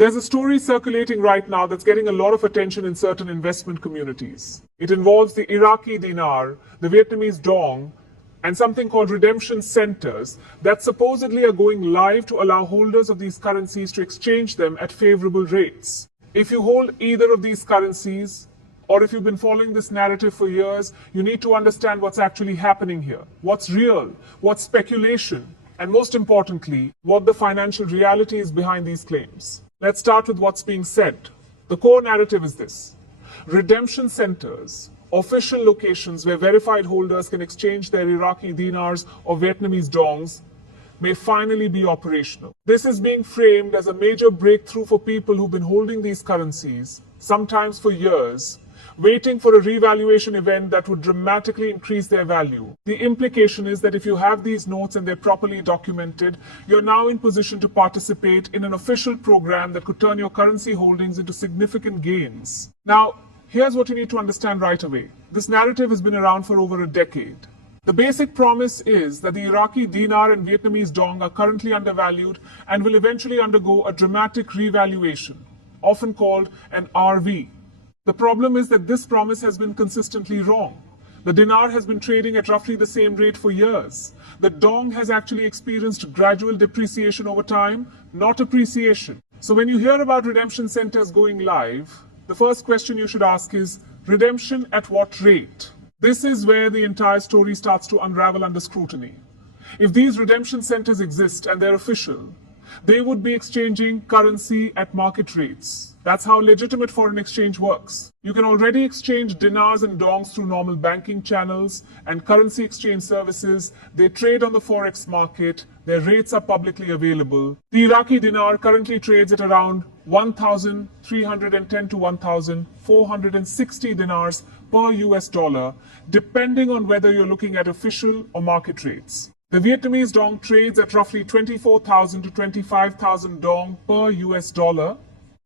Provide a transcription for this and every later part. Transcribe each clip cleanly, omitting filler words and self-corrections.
There's a story circulating right now that's getting a lot of attention in certain investment communities. It involves the Iraqi dinar, the Vietnamese dong, and something called redemption centers that supposedly are going live to allow holders of these currencies to exchange them at favorable rates. If you hold either of these currencies, or if you've been following this narrative for years, you need to understand what's actually happening here. What's real, what's speculation, and most importantly, what the financial reality is behind these claims. Let's start with what's being said. The core narrative is this: redemption centers, official locations where verified holders can exchange their Iraqi dinars or Vietnamese dongs, may finally be operational. This is being framed as a major breakthrough for people who've been holding these currencies, sometimes for years, waiting for a revaluation event that would dramatically increase their value. The implication is that if you have these notes and they're properly documented, you're now in position to participate in an official program that could turn your currency holdings into significant gains. Now, here's what you need to understand right away. This narrative has been around for over a decade. The basic promise is that the Iraqi dinar and Vietnamese dong are currently undervalued and will eventually undergo a dramatic revaluation, often called an RV. The problem is that this promise has been consistently wrong. The dinar has been trading at roughly the same rate for years. The dong has actually experienced gradual depreciation over time, not appreciation. So when you hear about redemption centers going live, the first question you should ask is, redemption at what rate? This is where the entire story starts to unravel under scrutiny. If these redemption centers exist and they're official, they would be exchanging currency at market rates. That's how legitimate foreign exchange works. You can already exchange dinars and dongs through normal banking channels and currency exchange services. They trade on the forex market. Their rates are publicly available. The Iraqi dinar currently trades at around 1,310 to 1,460 dinars per US dollar, depending on whether you're looking at official or market rates. The Vietnamese dong trades at roughly 24,000 to 25,000 dong per US dollar.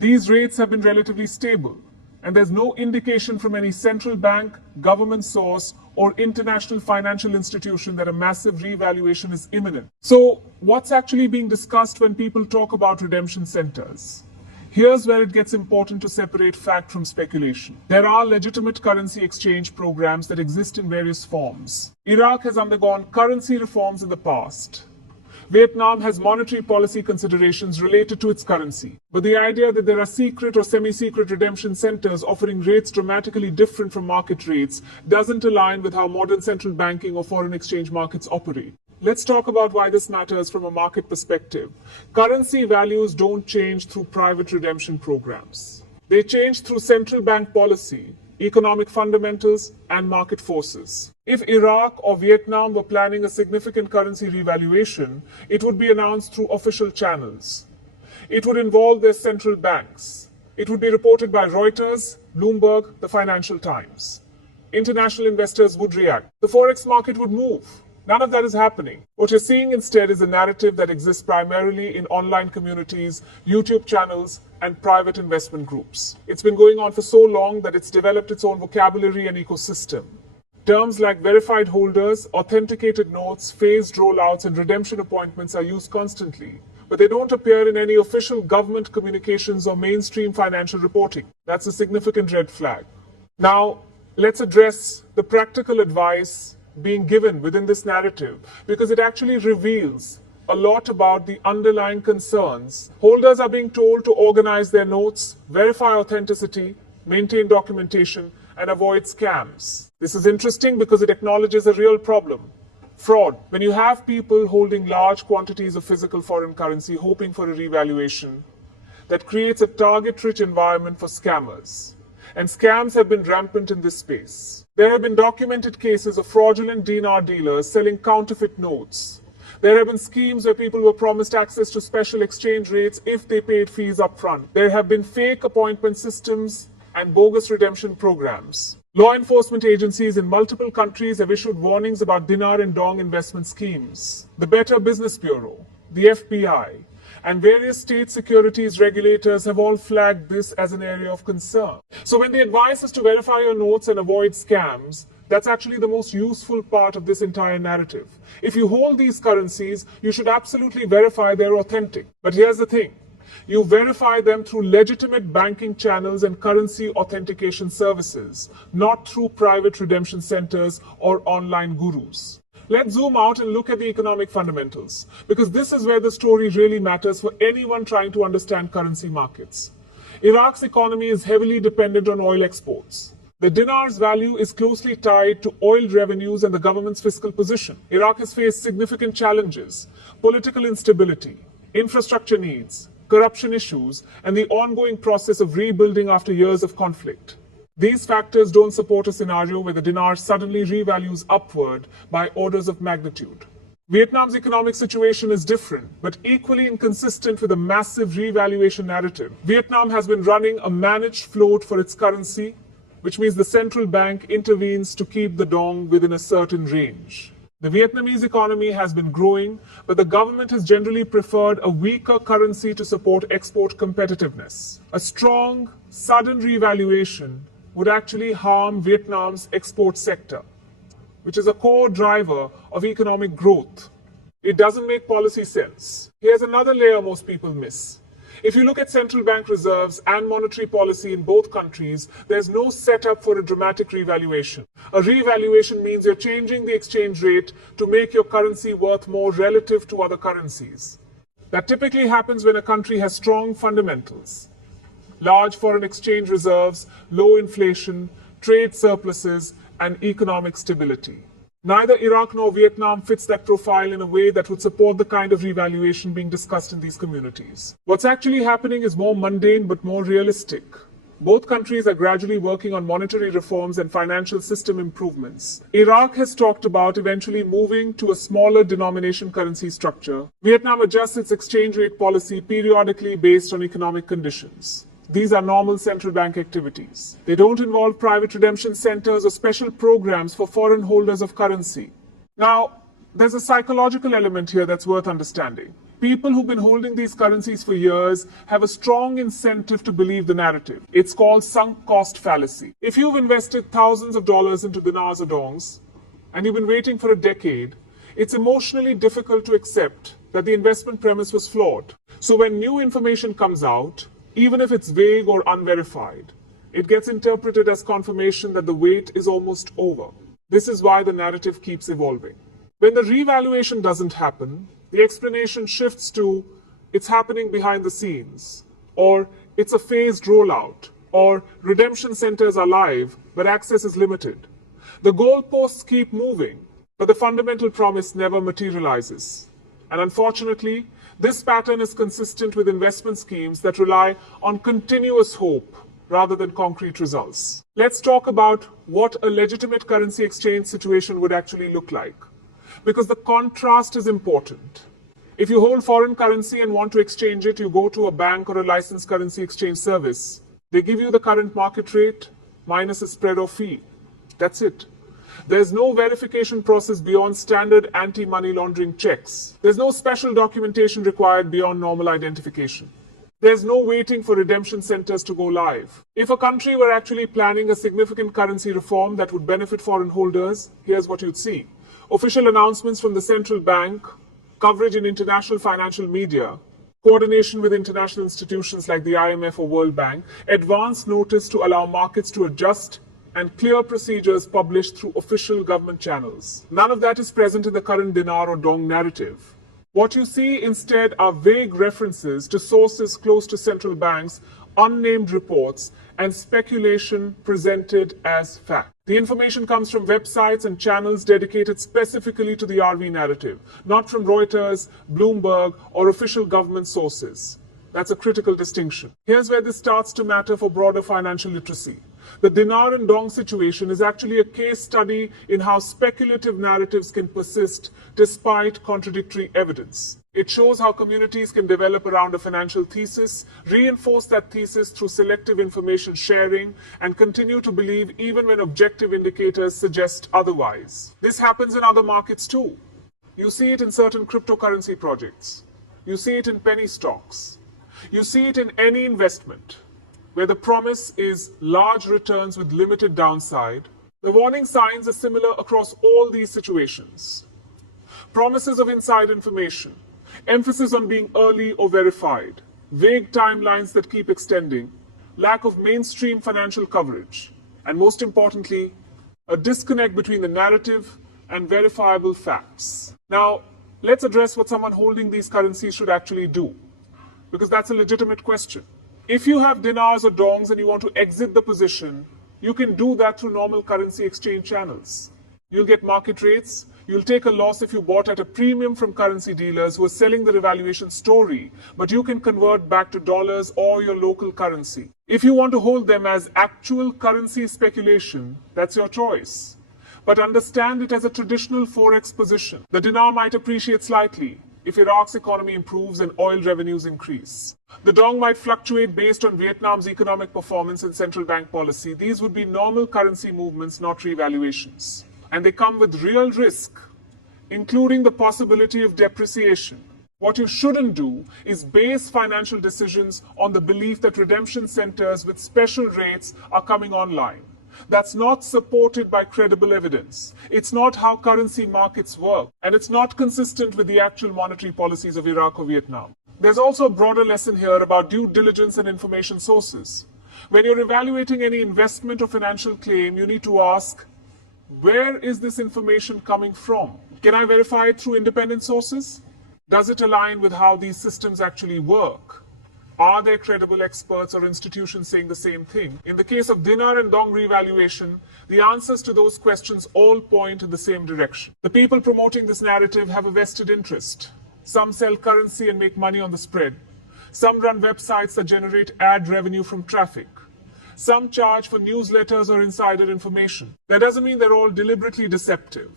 These rates have been relatively stable, and there's no indication from any central bank, government source, or international financial institution that a massive revaluation is imminent. So, what's actually being discussed when people talk about redemption centers? Here's where it gets important to separate fact from speculation. There are legitimate currency exchange programs that exist in various forms. Iraq has undergone currency reforms in the past. Vietnam has monetary policy considerations related to its currency. But the idea that there are secret or semi-secret redemption centers offering rates dramatically different from market rates doesn't align with how modern central banking or foreign exchange markets operate. Let's talk about why this matters from a market perspective. Currency values don't change through private redemption programs. They change through central bank policy, economic fundamentals, and market forces. If Iraq or Vietnam were planning a significant currency revaluation, it would be announced through official channels. It would involve their central banks. It would be reported by Reuters, Bloomberg, the Financial Times. International investors would react. The forex market would move. None of that is happening. What you're seeing instead is a narrative that exists primarily in online communities, YouTube channels, and private investment groups. It's been going on for so long that it's developed its own vocabulary and ecosystem. Terms like verified holders, authenticated notes, phased rollouts, and redemption appointments are used constantly, but they don't appear in any official government communications or mainstream financial reporting. That's a significant red flag. Now, let's address the practical advice being given within this narrative, because it actually reveals a lot about the underlying concerns. Holders are being told to organize their notes, verify authenticity, maintain documentation, and avoid scams. This is interesting because it acknowledges a real problem: fraud. When you have people holding large quantities of physical foreign currency hoping for a revaluation, that creates a target-rich environment for scammers. And scams have been rampant in this space. There have been documented cases of fraudulent dinar dealers selling counterfeit notes. There have been schemes where people were promised access to special exchange rates if they paid fees up front. There have been fake appointment systems and bogus redemption programs. Law enforcement agencies in multiple countries have issued warnings about dinar and dong investment schemes. The Better Business Bureau, the FBI, and various state securities regulators have all flagged this as an area of concern. So when the advice is to verify your notes and avoid scams, that's actually the most useful part of this entire narrative. If you hold these currencies, you should absolutely verify they're authentic. But here's the thing. You verify them through legitimate banking channels and currency authentication services, not through private redemption centers or online gurus. Let's zoom out and look at the economic fundamentals, because this is where the story really matters for anyone trying to understand currency markets. Iraq's economy is heavily dependent on oil exports. The dinar's value is closely tied to oil revenues and the government's fiscal position. Iraq has faced significant challenges: political instability, infrastructure needs, corruption issues, and the ongoing process of rebuilding after years of conflict. These factors don't support a scenario where the dinar suddenly revalues upward by orders of magnitude. Vietnam's economic situation is different, but equally inconsistent with a massive revaluation narrative. Vietnam has been running a managed float for its currency, which means the central bank intervenes to keep the dong within a certain range. The Vietnamese economy has been growing, but the government has generally preferred a weaker currency to support export competitiveness. A strong, sudden revaluation would actually harm Vietnam's export sector, which is a core driver of economic growth. It doesn't make policy sense. Here's another layer most people miss. If you look at central bank reserves and monetary policy in both countries, there's no setup for a dramatic revaluation. A revaluation means you're changing the exchange rate to make your currency worth more relative to other currencies. That typically happens when a country has strong fundamentals: large foreign exchange reserves, low inflation, trade surpluses, and economic stability. Neither Iraq nor Vietnam fits that profile in a way that would support the kind of revaluation being discussed in these communities. What's actually happening is more mundane but more realistic. Both countries are gradually working on monetary reforms and financial system improvements. Iraq has talked about eventually moving to a smaller denomination currency structure. Vietnam adjusts its exchange rate policy periodically based on economic conditions. These are normal central bank activities. They don't involve private redemption centers or special programs for foreign holders of currency. Now, there's a psychological element here that's worth understanding. People who've been holding these currencies for years have a strong incentive to believe the narrative. It's called sunk cost fallacy. If you've invested thousands of dollars into dinars or dongs, and you've been waiting for a decade, it's emotionally difficult to accept that the investment premise was flawed. So when new information comes out, even if it's vague or unverified, it gets interpreted as confirmation that the wait is almost over. This is why the narrative keeps evolving. When the revaluation doesn't happen, the explanation shifts to it's happening behind the scenes, or it's a phased rollout, or redemption centers are live, but access is limited. The goalposts keep moving, but the fundamental promise never materializes. And unfortunately, this pattern is consistent with investment schemes that rely on continuous hope rather than concrete results. Let's talk about what a legitimate currency exchange situation would actually look like, because the contrast is important. If you hold foreign currency and want to exchange it, you go to a bank or a licensed currency exchange service. They give you the current market rate minus a spread or fee. That's it. There's no verification process beyond standard anti-money laundering checks. There's no special documentation required beyond normal identification. There's no waiting for redemption centers to go live. If a country were actually planning a significant currency reform that would benefit foreign holders, here's what you'd see: official announcements from the central bank, coverage in international financial media, coordination with international institutions like the IMF or World Bank, advance notice to allow markets to adjust, and clear procedures published through official government channels. None of that is present in the current dinar or dong narrative. What you see instead are vague references to sources close to central banks, unnamed reports, and speculation presented as fact. The information comes from websites and channels dedicated specifically to the RV narrative, not from Reuters, Bloomberg, or official government sources. That's a critical distinction. Here's where this starts to matter for broader financial literacy. The dinar and dong situation is actually a case study in how speculative narratives can persist despite contradictory evidence. It shows how communities can develop around a financial thesis, reinforce that thesis through selective information sharing, and continue to believe even when objective indicators suggest otherwise. This happens in other markets too. You see it in certain cryptocurrency projects. You see it in penny stocks. You see it in any investment where the promise is large returns with limited downside. The warning signs are similar across all these situations. Promises of inside information, emphasis on being early or verified, vague timelines that keep extending, lack of mainstream financial coverage, and most importantly, a disconnect between the narrative and verifiable facts. Now, let's address what someone holding these currencies should actually do, because that's a legitimate question. If you have dinars or dongs and you want to exit the position, you can do that through normal currency exchange channels. You'll get market rates. You'll take a loss if you bought at a premium from currency dealers who are selling the revaluation story, but you can convert back to dollars or your local currency. If you want to hold them as actual currency speculation, that's your choice. But understand it as a traditional forex position. The dinar might appreciate slightly if Iraq's economy improves and oil revenues increase. The dong might fluctuate based on Vietnam's economic performance and central bank policy. These would be normal currency movements, not revaluations. And they come with real risk, including the possibility of depreciation. What you shouldn't do is base financial decisions on the belief that redemption centers with special rates are coming online. That's not supported by credible evidence. It's not how currency markets work, and it's not consistent with the actual monetary policies of Iraq or Vietnam. There's also a broader lesson here about due diligence and information sources. When you're evaluating any investment or financial claim, you need to ask, where is this information coming from? Can I verify it through independent sources? Does it align with how these systems actually work? Are there credible experts or institutions saying the same thing? In the case of dinar and dong revaluation, the answers to those questions all point in the same direction. The people promoting this narrative have a vested interest. Some sell currency and make money on the spread. Some run websites that generate ad revenue from traffic. Some charge for newsletters or insider information. That doesn't mean they're all deliberately deceptive,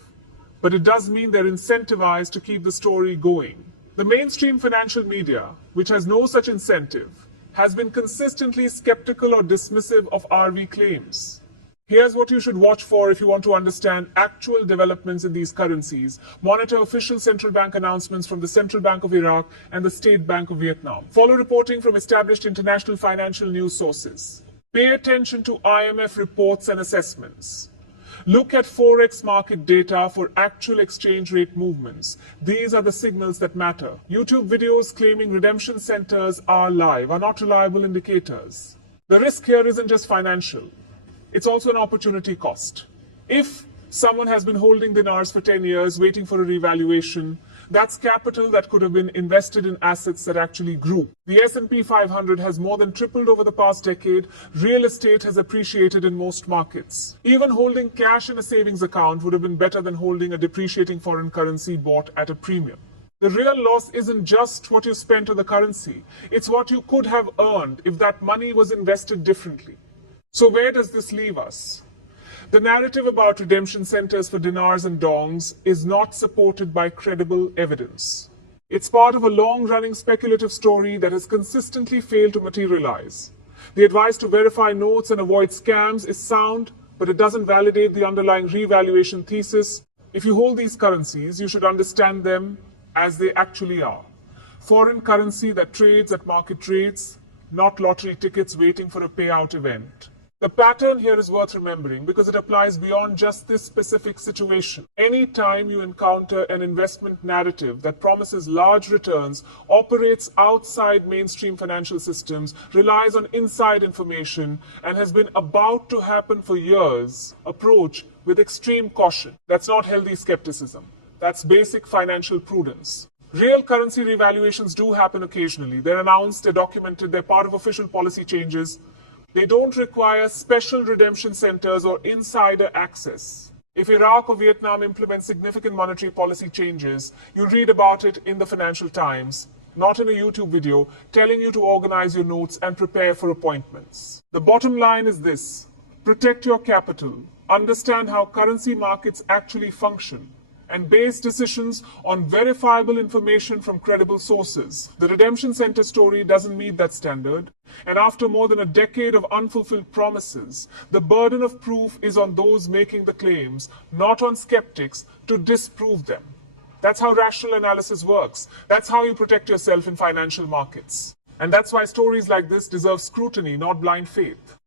but it does mean they're incentivized to keep the story going. The mainstream financial media, which has no such incentive, has been consistently skeptical or dismissive of RV claims. Here's what you should watch for if you want to understand actual developments in these currencies. Monitor official central bank announcements from the Central Bank of Iraq and the State Bank of Vietnam. Follow reporting from established international financial news sources. Pay attention to IMF reports and assessments. Look at forex market data for actual exchange rate movements. These are the signals that matter. YouTube videos claiming redemption centers are live are not reliable indicators. The risk here isn't just financial. It's also an opportunity cost. If someone has been holding dinars for 10 years waiting for a revaluation, that's capital that could have been invested in assets that actually grew. The S&P 500 has more than tripled over the past decade. Real estate has appreciated in most markets. Even holding cash in a savings account would have been better than holding a depreciating foreign currency bought at a premium. The real loss isn't just what you spent on the currency. It's what you could have earned if that money was invested differently. So where does this leave us? The narrative about redemption centers for dinars and dongs is not supported by credible evidence. It's part of a long-running speculative story that has consistently failed to materialize. The advice to verify notes and avoid scams is sound, but it doesn't validate the underlying revaluation thesis. If you hold these currencies, you should understand them as they actually are. Foreign currency that trades at market rates, not lottery tickets waiting for a payout event. The pattern here is worth remembering because it applies beyond just this specific situation. Any time you encounter an investment narrative that promises large returns, operates outside mainstream financial systems, relies on inside information, and has been about to happen for years, approach with extreme caution. That's not healthy skepticism. That's basic financial prudence. Real currency revaluations do happen occasionally. They're announced, they're documented, they're part of official policy changes. They don't require special redemption centers or insider access. If Iraq or Vietnam implement significant monetary policy changes, you'll read about it in the Financial Times, not in a YouTube video telling you to organize your notes and prepare for appointments. The bottom line is this: protect your capital, understand how currency markets actually function, and base decisions on verifiable information from credible sources. The redemption center story doesn't meet that standard, and after more than a decade of unfulfilled promises, the burden of proof is on those making the claims, not on skeptics to disprove them. That's how rational analysis works. That's how you protect yourself in financial markets. And that's why stories like this deserve scrutiny, not blind faith.